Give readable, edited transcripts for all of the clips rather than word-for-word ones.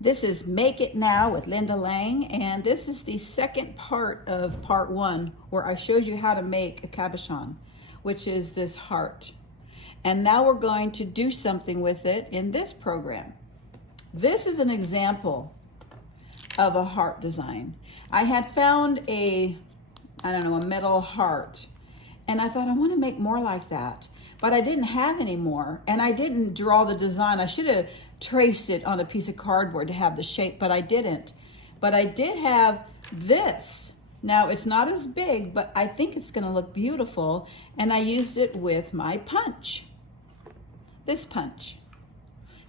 This is Make It Now with Linda Lang, and this is the second part of part one where I showed you how to make a cabochon, which is this heart. And now we're going to do something with it in this program. This is an example of a heart design. I had found a metal heart, and I thought I want to make more like that, but I didn't have any more, and I didn't draw the design. I should have traced it on a piece of cardboard to have the shape, but I didn't. But I did have this. Now it's not as big, but I think it's going to look beautiful, and I used it with my punch. This punch.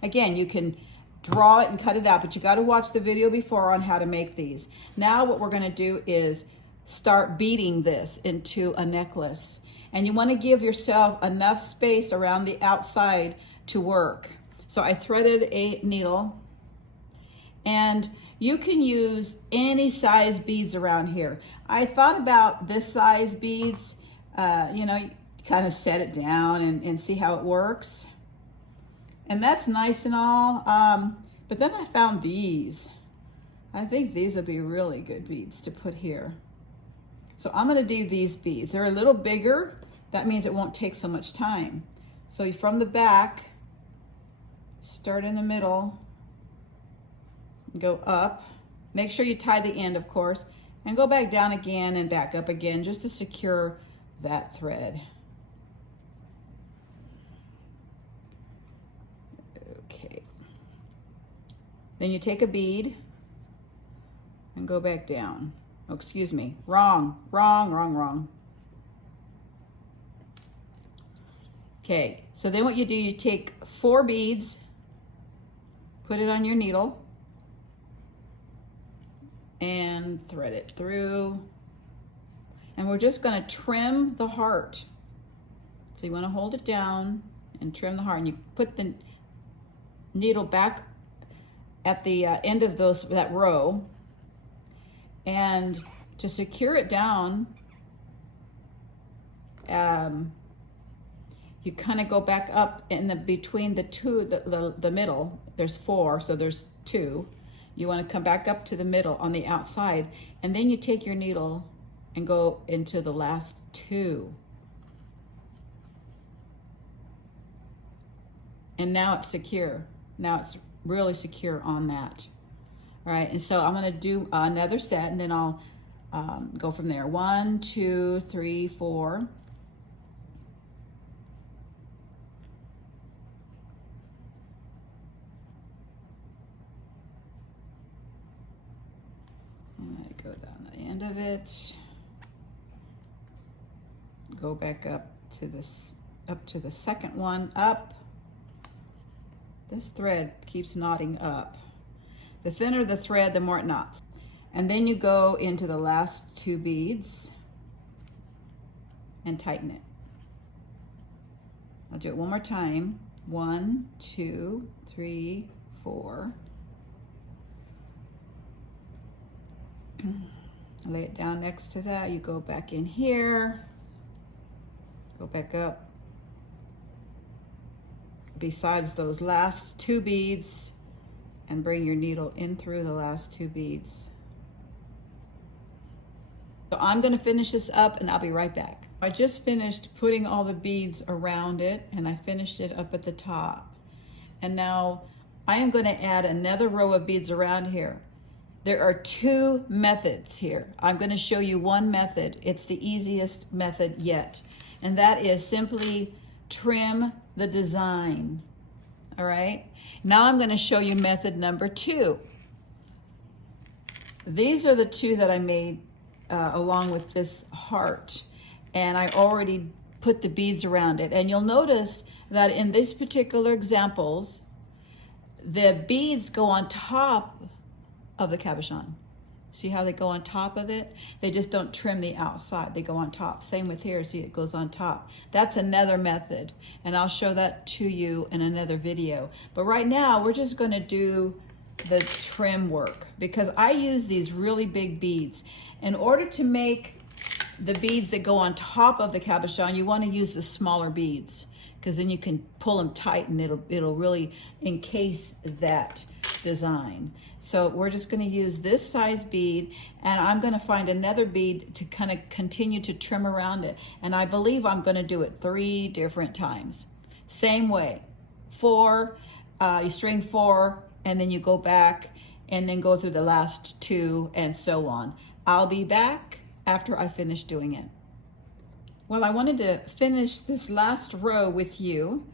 Again, you can draw it and cut it out, but you got to watch the video before on how to make these. Now what we're going to do is start beading this into a necklace. And you want to give yourself enough space around the outside to work. So I threaded a needle, and you can use any size beads around here. I thought about this size beads, kind of set it down and see how it works. And that's nice and all, but then I found these. I think these would be really good beads to put here. So I'm gonna do these beads. They're a little bigger. That means it won't take so much time. So from the back, start in the middle, go up. Make sure you tie the end, of course, and go back down again and back up again just to secure that thread. Okay. Then you take a bead and go back down. Oh, excuse me, wrong. Okay, so then what you do, you take 4 beads, put it on your needle, and thread it through. And we're just gonna trim the heart. So you wanna hold it down and trim the heart, and you put the needle back at the end of that row. And to secure it down, you kind of go back up in between the two, the middle. There's 4, so there's 2. You want to come back up to the middle on the outside, and then you take your needle and go into the last 2. And now it's secure. Now it's really secure on that. All right, and so I'm going to do another set, and then I'll go from there. 1, 2, 3, 4. Go down the end of it, go back up to the second one, up. This thread keeps knotting up. The thinner the thread, the more it knots. And then you go into the last 2 beads and tighten it. I'll do it one more time. 1, 2, 3, 4. Lay it down next to that. You go back in here, go back up besides those last 2 beads, and bring your needle in through the last 2 beads. So I'm going to finish this up, and I'll be right back. I just finished putting all the beads around it, and I finished it up at the top. And now I am going to add another row of beads around here. There are 2 methods here. I'm going to show you one method. It's the easiest method yet, and that is simply trim the design. All right, now I'm going to show you method number 2. These are the 2 that I made along with this heart, and I already put the beads around it. And you'll notice that in these particular examples, the beads go on top of the cabochon. See how they go on top of it? They just don't trim the outside. They go on top. Same with here. See, it goes on top. That's another method, and I'll show that to you in another video. But right now, we're just going to do the trim work because I use these really big beads. In order to make the beads that go on top of the cabochon, you want to use the smaller beads because then you can pull them tight and it'll really encase that design. So we're just going to use this size bead, and I'm going to find another bead to kind of continue to trim around it. And I believe I'm going to do it 3 different times. Same way. 4, you string 4, and then you go back and then go through the last 2 and so on. I'll be back after I finish doing it. Well, I wanted to finish this last row with you.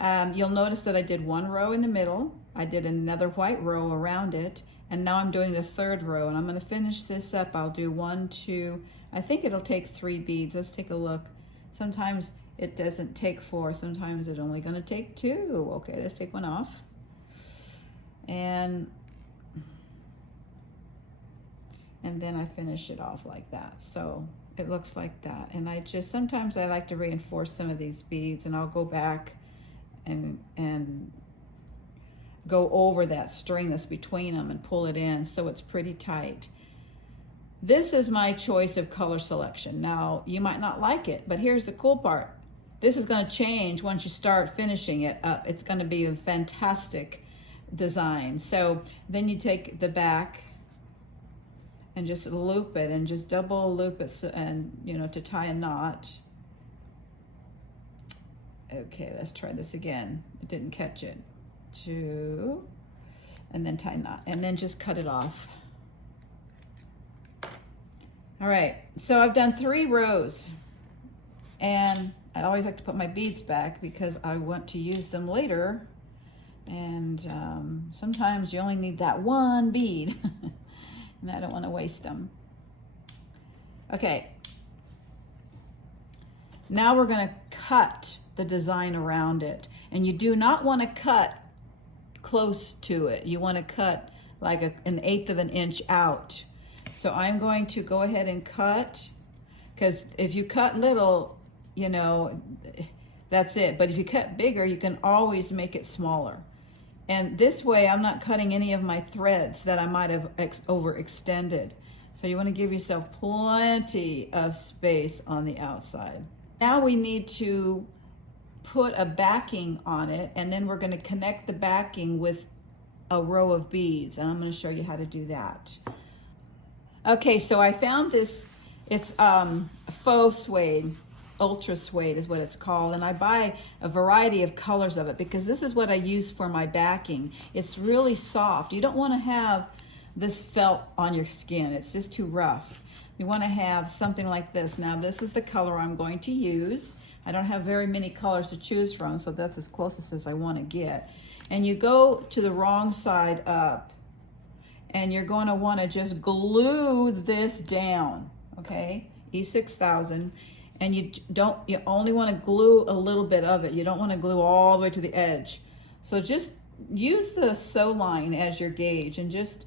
You'll notice that I did 1 row in the middle. I did another white row around it, and now I'm doing the 3rd row, and I'm going to finish this up. I'll do 1, 2, I think it'll take 3 beads. Let's take a look. Sometimes it doesn't take 4, sometimes it's only going to take 2. Okay, let's take one off. And then I finish it off like that. So it looks like that. And sometimes I like to reinforce some of these beads, and I'll go back and go over that string that's between them and pull it in so it's pretty tight. This is my choice of color selection. Now, you might not like it, but here's the cool part. This is going to change once you start finishing it up. It's going to be a fantastic design. So then you take the back and just loop it and just double loop it, and to tie a knot. Okay, let's try this again. It didn't catch it. 2, and then tie a knot, and then just cut it off. All right, so I've done 3 rows, and I always like to put my beads back because I want to use them later, and sometimes you only need that 1 bead, and I don't want to waste them. Okay, now we're going to cut the design around it, and you do not want to cut close to it. You want to cut like an 1/8 of an inch out. So I'm going to go ahead and cut, because if you cut little, that's it. But if you cut bigger, you can always make it smaller. And this way I'm not cutting any of my threads that I might have overextended. So you want to give yourself plenty of space on the outside. Now we need to put a backing on it, and then we're going to connect the backing with a row of beads, and I'm going to show you how to do that. Okay, so I found this. It's faux suede, ultra suede is what it's called, and I buy a variety of colors of it because this is what I use for my backing. It's really soft. You don't want to have this felt on your skin. It's just too rough. You want to have something like this. Now this is the color I'm going to use. I don't have very many colors to choose from, so that's as closest as I want to get. And you go to the wrong side up, and you're going to want to just glue this down, okay? E6000, and you only want to glue a little bit of it. You don't want to glue all the way to the edge. So just use the sew line as your gauge and just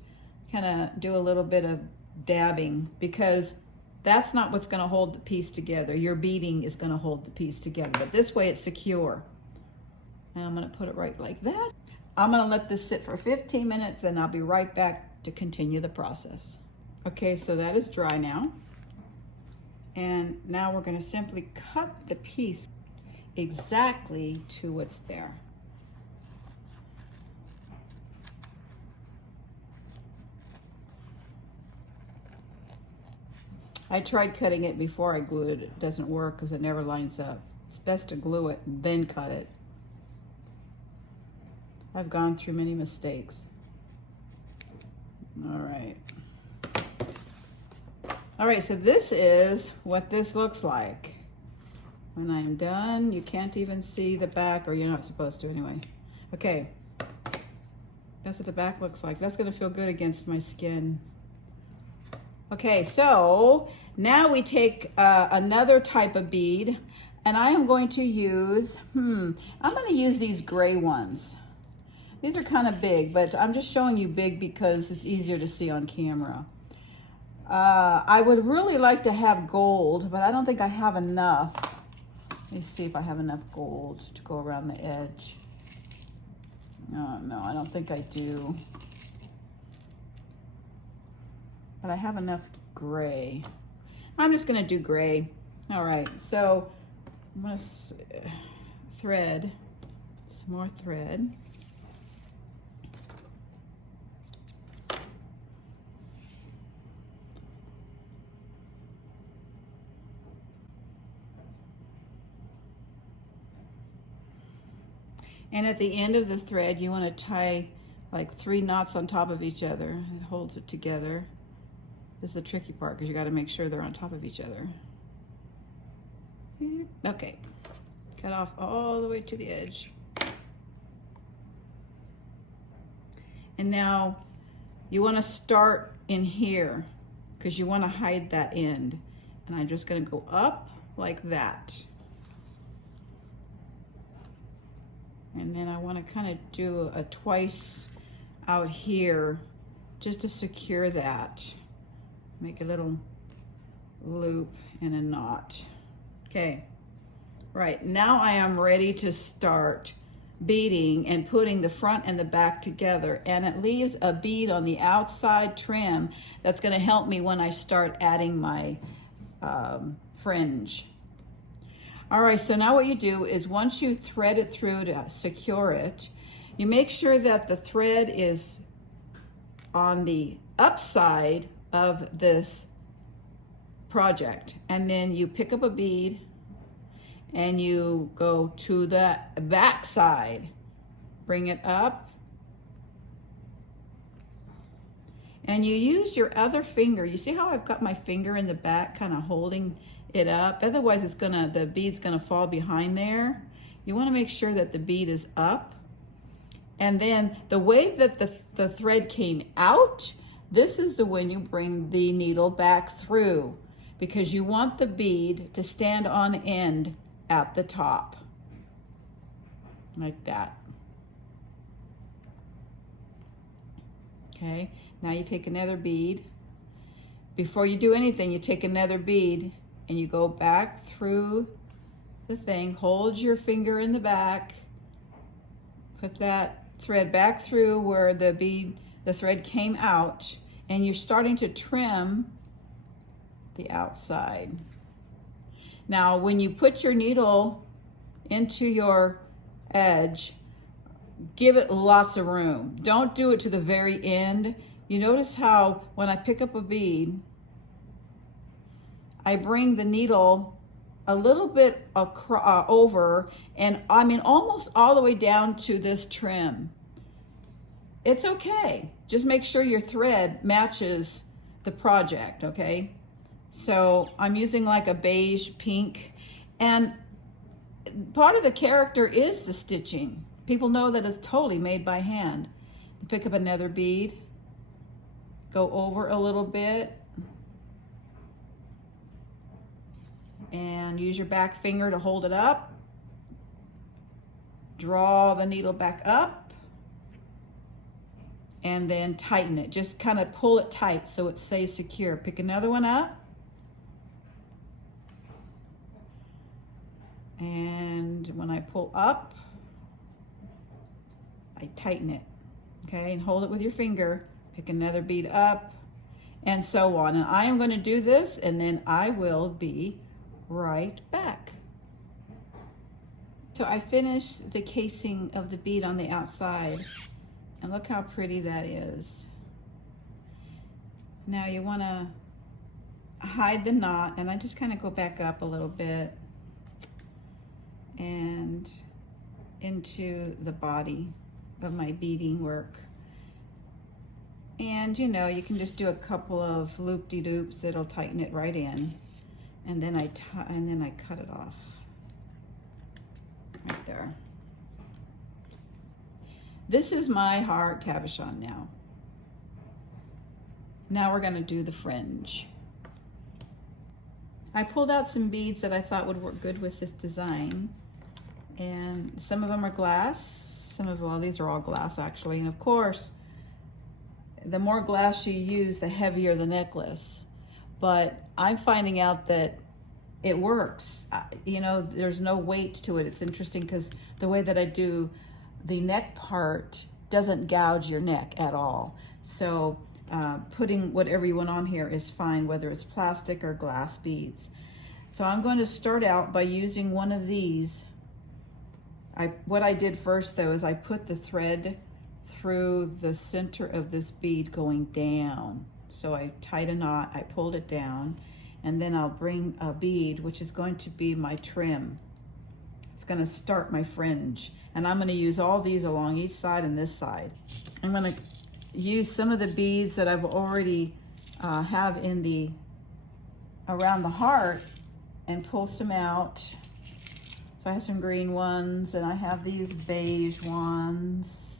kind of do a little bit of dabbing, because that's not what's going to hold the piece together. Your beading is going to hold the piece together, but this way it's secure. And I'm going to put it right like that. I'm going to let this sit for 15 minutes, and I'll be right back to continue the process. Okay, so that is dry now. And now we're going to simply cut the piece exactly to what's there. I tried cutting it before I glued it. It doesn't work because it never lines up. It's best to glue it and then cut it. I've gone through many mistakes. All right. All right, so this is what this looks like. When I'm done, you can't even see the back, or you're not supposed to anyway. Okay, that's what the back looks like. That's gonna feel good against my skin. Okay, so now we take another type of bead, and I am going to use, I'm gonna use these gray ones. These are kind of big, but I'm just showing you big because it's easier to see on camera. I would really like to have gold, but I don't think I have enough. Let me see if I have enough gold to go around the edge. No, I don't think I do. But I have enough gray. I'm just gonna do gray. All right, so I'm gonna thread, some more thread. And at the end of the thread, you want to tie like 3 knots on top of each other. It holds it together. This is the tricky part because you got to make sure they're on top of each other. Okay, cut off all the way to the edge. And now you want to start in here because you want to hide that end. And I'm just going to go up like that. And then I want to kind of do a twice out here just to secure that. Make a little loop and a knot. Okay, right, now I am ready to start beading and putting the front and the back together, and it leaves a bead on the outside trim that's going to help me when I start adding my fringe. All right, so now what you do is once you thread it through to secure it, you make sure that the thread is on the upside of this project, and then you pick up a bead and you go to the back side, bring it up, and you use your other finger. You see how I've got my finger in the back kind of holding it up? Otherwise the bead's gonna fall behind there. You want to make sure that the bead is up. And then the way that the thread came out, this is the when you bring the needle back through, because you want the bead to stand on end at the top, like that. Okay, now you take another bead. Before you do anything, you take another bead and you go back through the thing, hold your finger in the back, put that thread back through where the thread came out, and you're starting to trim the outside. Now, when you put your needle into your edge, give it lots of room. Don't do it to the very end. You notice how when I pick up a bead, I bring the needle a little bit over, and I mean almost all the way down to this trim. It's okay. Just make sure your thread matches the project, okay? So I'm using like a beige pink, and part of the character is the stitching. People know that it's totally made by hand. You pick up another bead, go over a little bit, and use your back finger to hold it up. Draw the needle back up, and then tighten it. Just kind of pull it tight so it stays secure. Pick another one up, and when I pull up, I tighten it, okay, and hold it with your finger. Pick another bead up, and so on. And I am going to do this, and then I will be right back. So I finished the casing of the bead on the outside, and look how pretty that is. Now you want to hide the knot, and I just kind of go back up a little bit and into the body of my beading work. And you know, you can just do a couple of loop-de-loops, it'll tighten it right in. And then I cut it off right there. This is my heart cabochon now. Now we're going to do the fringe. I pulled out some beads that I thought would work good with this design, and some of them are glass, some of, well, these are all glass actually, and of course the more glass you use, the heavier the necklace. But I'm finding out that it works. You know, there's no weight to it. It's interesting because the way that I do the neck part doesn't gouge your neck at all. So putting whatever you want on here is fine, whether it's plastic or glass beads. So I'm going to start out by using one of these. What I did first though is I put the thread through the center of this bead going down. So I tied a knot, I pulled it down, and then I'll bring a bead, which is going to be my trim. It's going to start my fringe. And I'm going to use all these along each side and this side. I'm going to use some of the beads that I've already have in the around the heart and pull some out. So I have some green ones and I have these beige ones.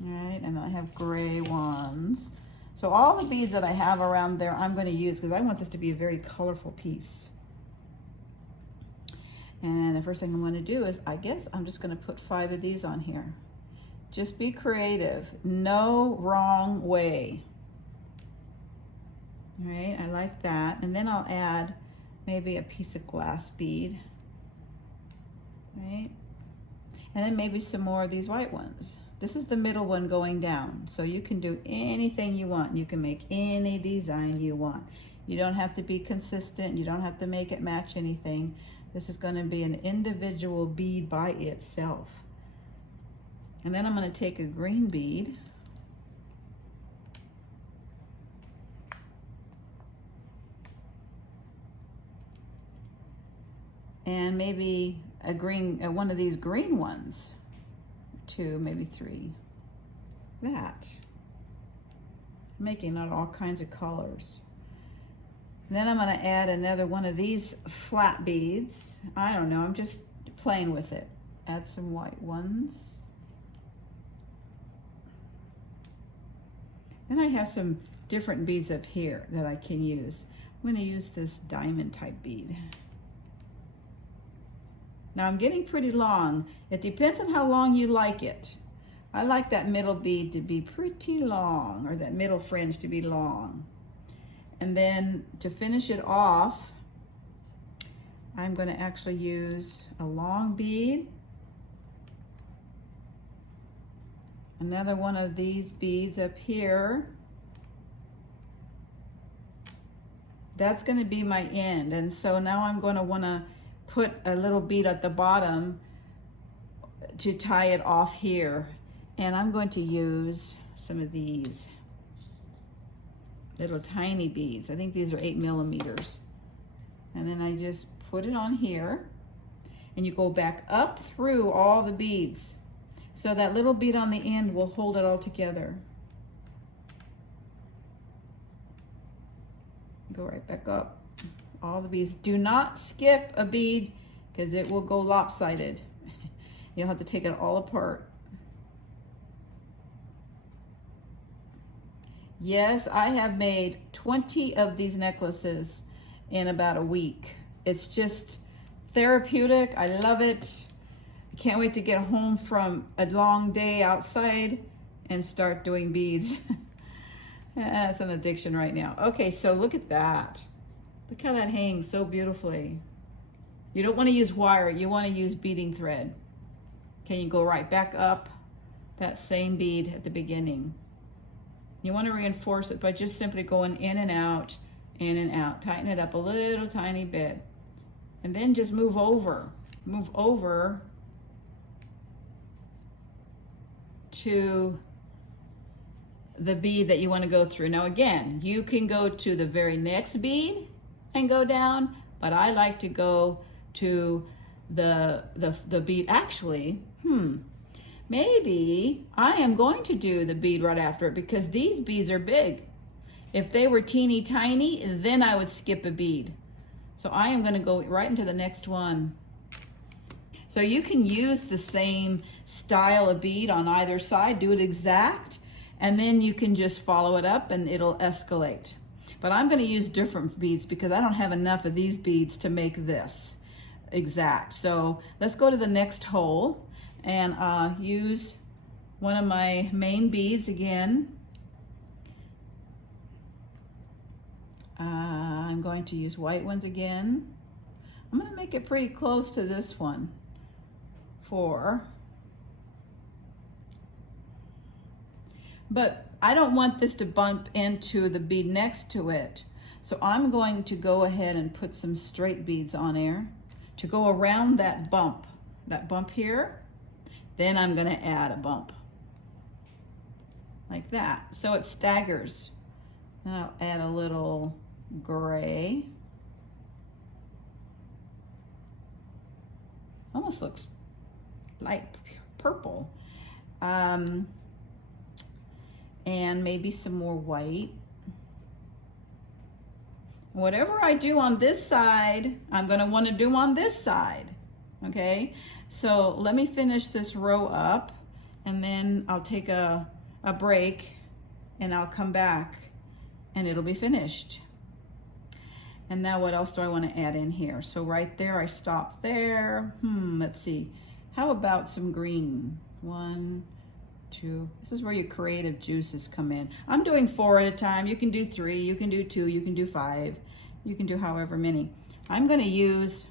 All right, and then I have gray ones. So all the beads that I have around there I'm going to use because I want this to be a very colorful piece. And the first thing I'm going to do is, I guess I'm just going to put 5 of these on here. Just be creative. No wrong way. All right, I like that. And then I'll add maybe a piece of glass bead. Right? And then maybe some more of these white ones. This is the middle one going down. So you can do anything you want. You can make any design you want. You don't have to be consistent. You don't have to make it match anything. This is going to be an individual bead by itself. And then I'm going to take a green bead. And maybe a green, one of these green ones. 2, maybe 3. That. Making out all kinds of colors. And then I'm going to add another one of these flat beads. I don't know, I'm just playing with it. Add some white ones. Then I have some different beads up here that I can use. I'm going to use this diamond type bead. Now I'm getting pretty long. It depends on how long you like it. I like that middle bead to be pretty long, or that middle fringe to be long. And then to finish it off, I'm going to actually use a long bead. Another one of these beads up here. That's going to be my end. And so now I'm going to want to put a little bead at the bottom to tie it off here. And I'm going to use some of these little tiny beads. I think these are 8 millimeters. And then I just put it on here, and you go back up through all the beads. So that little bead on the end will hold it all together. Go right back up. All the beads. Do not skip a bead because it will go lopsided. You'll have to take it all apart. Yes, I have made 20 of these necklaces in about a week. It's just therapeutic. I love it. I can't wait to get home from a long day outside and start doing beads. That's an addiction right now. Okay, so look at that. Look how that hangs so beautifully. You don't want to use wire, you want to use beading thread. Okay, you go right back up that same bead at the beginning. You want to reinforce it by just simply going in and out, in and out. Tighten it up a little tiny bit. And then just move over to the bead that you want to go through. Now again, you can go to the very next bead and go down, but I like to go to the bead. Actually, maybe I am going to do the bead right after it because these beads are big. If they were teeny tiny, then I would skip a bead. So I am going to go right into the next one. So you can use the same style of bead on either side, do it exact, and then you can just follow it up and it'll escalate. But I'm going to use different beads because I don't have enough of these beads to make this exact. So let's go to the next hole and use one of my main beads again. I'm going to use white ones again. I'm going to make it pretty close to this one. 4. But I don't want this to bump into the bead next to it. So I'm going to go ahead and put some straight beads on there to go around that bump here. Then I'm going to add a bump like that. So it staggers. And I'll add a little gray. almost looks light purple. And maybe some more white. Whatever I do on this side, I'm going to want to do on this side. Okay, so let me finish this row up, and then I'll take a break, and I'll come back and it'll be finished. And now what else do I want to add in here? So right there, I stop there. Let's see. How about some green? 1, 2. This is where your creative juices come in. I'm doing 4 at a time. You can do 3, you can do 2, you can do 5. You can do however many. I'm going to use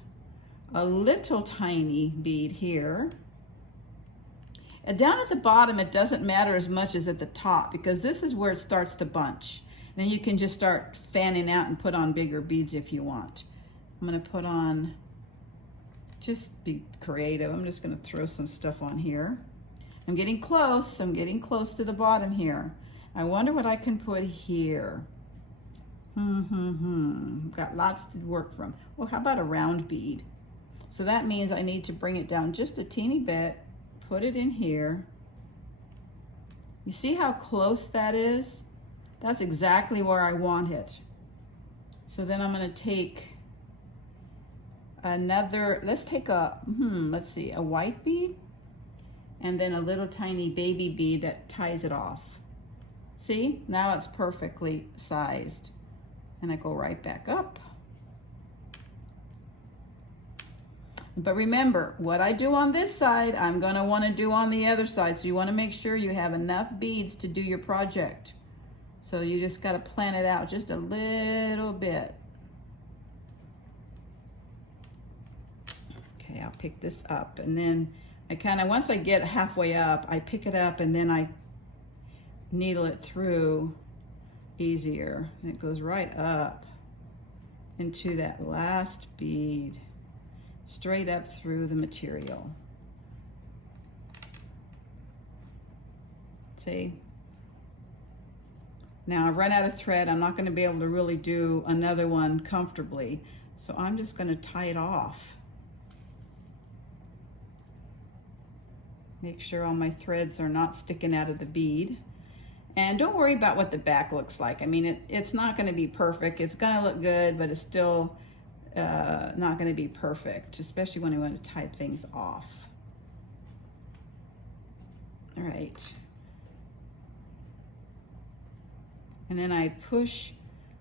a little tiny bead here. And down at the bottom, it doesn't matter as much as at the top, because this is where it starts to bunch. Then you can just start fanning out and put on bigger beads if you want. I'm going to put on, just be creative. I'm just going to throw some stuff on here. I'm getting close. I'm getting close to the bottom here. I wonder what I can put here. Got lots to work from. Well, how about a round bead? So that means I need to bring it down just a teeny bit, put it in here. You see how close that is? That's exactly where I want it. So then I'm going to take another, let's take a, let's see, a white bead, and then a little tiny baby bead that ties it off. See, now it's perfectly sized. And I go right back up. But remember, what I do on this side, I'm going to want to do on the other side. So you want to make sure you have enough beads to do your project. So you just got to plan it out just a little bit. Okay, I'll pick this up, and then I kind of, once I get halfway up, I pick it up and then I needle it through easier. And it goes right up into that last bead, straight up through the material. See? Now I've run out of thread. I'm not going to be able to really do another one comfortably, so I'm just going to tie it off. Make sure all my threads are not sticking out of the bead. And don't worry about what the back looks like. I mean, it's not going to be perfect. It's going to look good, but it's still not going to be perfect, especially when I want to tie things off. All right. And then I push.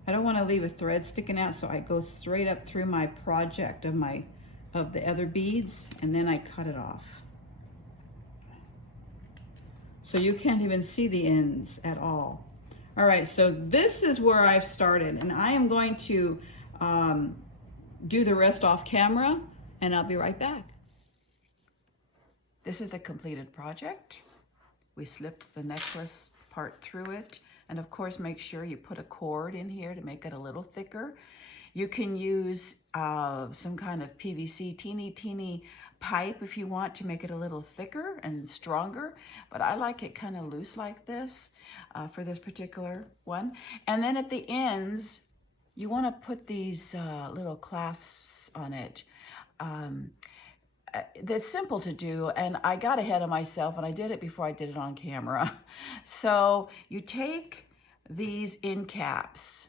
I don't want to leave a thread sticking out, so I go straight up through my project of the other beads, and then I cut it off. So you can't even see the ends at all. All right, so this is where I've started, and I am going to do the rest off camera, and I'll be right back. This is the completed project. We slipped the necklace part through it, and of course make sure you put a cord in here to make it a little thicker. You can use some kind of PVC teeny pipe if you want to make it a little thicker and stronger, but I like it kind of loose like this for this particular one. And then at the ends, you want to put these little clasps on it. That's simple to do, and I got ahead of myself and I did it before I did it on camera. So you take these end caps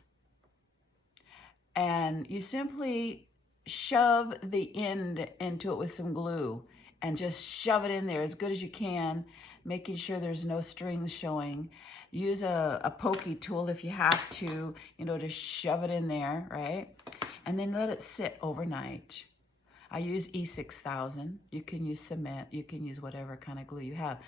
and you simply shove the end into it with some glue and just shove it in there as good as you can, making sure there's no strings showing. Use a pokey tool if you have to, to shove it in there, right? And then let it sit overnight. I use E6000. You can use cement. You can use whatever kind of glue you have.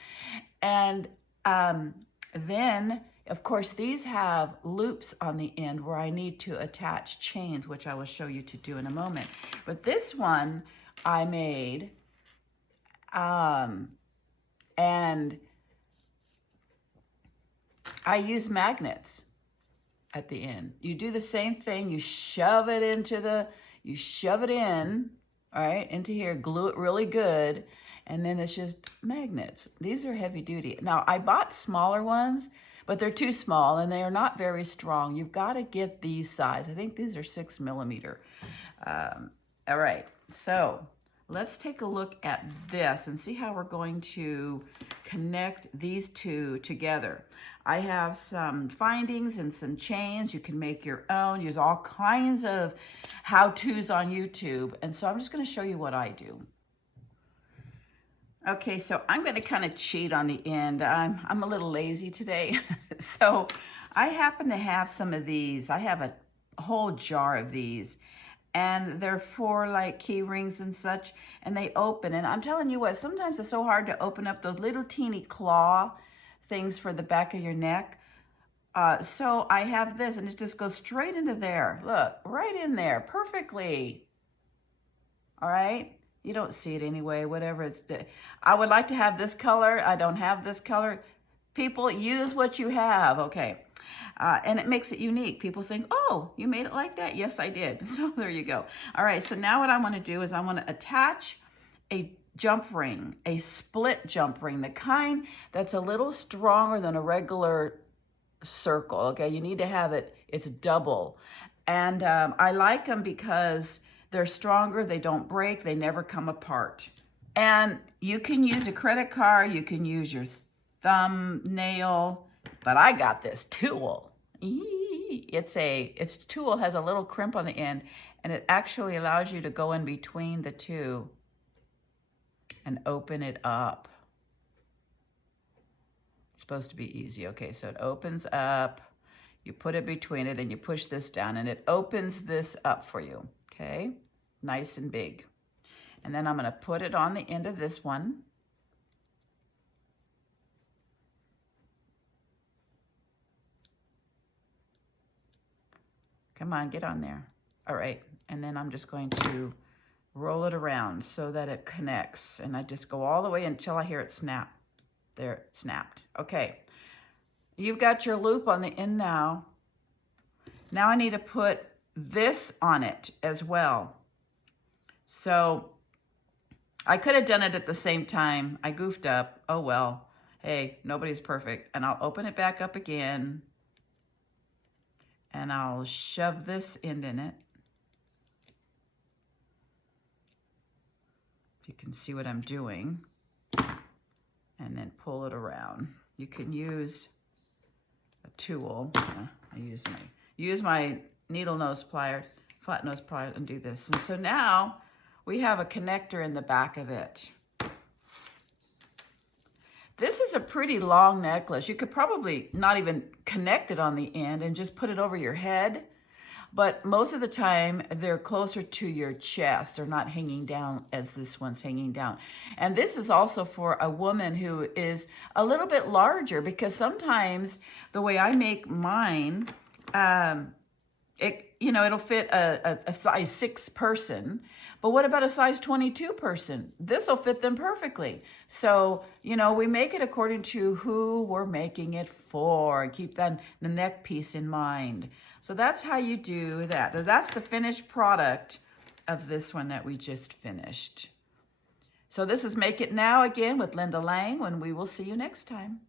And then, of course, these have loops on the end where I need to attach chains, which I will show you to do in a moment. But this one I made, and I use magnets at the end. You do the same thing. You shove it in, all right, into here, glue it really good, and then it's just magnets. These are heavy duty. Now, I bought smaller ones, but they're too small and they are not very strong. You've got to get these size. I think these are 6 millimeter. All right, so let's take a look at this and see how we're going to connect these two together. I have some findings and some chains. You can make your own, use all kinds of how-tos on YouTube. And so I'm just going to show you what I do. Okay, so I'm going to kind of cheat on the end. I'm a little lazy today. So I happen to have some of these. I have a whole jar of these. And they're for like key rings and such. And they open. And I'm telling you what, sometimes it's so hard to open up those little teeny claw things for the back of your neck. So I have this, and it just goes straight into there. Look, right in there, perfectly. All right? You don't see it anyway, whatever it's. I would like to have this color. I don't have this color. People, use what you have, okay? And it makes it unique. People think, oh, you made it like that? Yes, I did. So there you go. All right, so now what I want to do is I want to attach a jump ring, a split jump ring, the kind that's a little stronger than a regular circle, okay? You need to have it, it's double. And I like them because they're stronger, they don't break, they never come apart. And you can use a credit card, you can use your thumbnail, but I got this tool. Its tool has a little crimp on the end, and it actually allows you to go in between the two and open it up. It's supposed to be easy. Okay, so it opens up, you put it between it, and you push this down, and it opens this up for you. Okay, nice and big. And then I'm going to put it on the end of this one. Come on, get on there. All right, and then I'm just going to roll it around so that it connects. And I just go all the way until I hear it snap. There, it snapped. Okay, you've got your loop on the end now. Now I need to put this on it as well. So I could have done it at the same time. I goofed up. Oh well. Hey, nobody's perfect. And I'll open it back up again. And I'll shove this end in it. If you can see what I'm doing. And then pull it around. You can use a tool. I use my needle nose pliers, flat nose pliers, and do this. And so now we have a connector in the back of it. This is a pretty long necklace. You could probably not even connect it on the end and just put it over your head. But most of the time, they're closer to your chest. They're not hanging down as this one's hanging down. And this is also for a woman who is a little bit larger, because sometimes the way I make mine, it'll fit a size 6 person. But what about a size 22 person? This will fit them perfectly. So, we make it according to who we're making it for, and keep the neck piece in mind. So that's how you do that. That's the finished product of this one that we just finished. So this is Make It Now again with Linda Lang, and we will see you next time.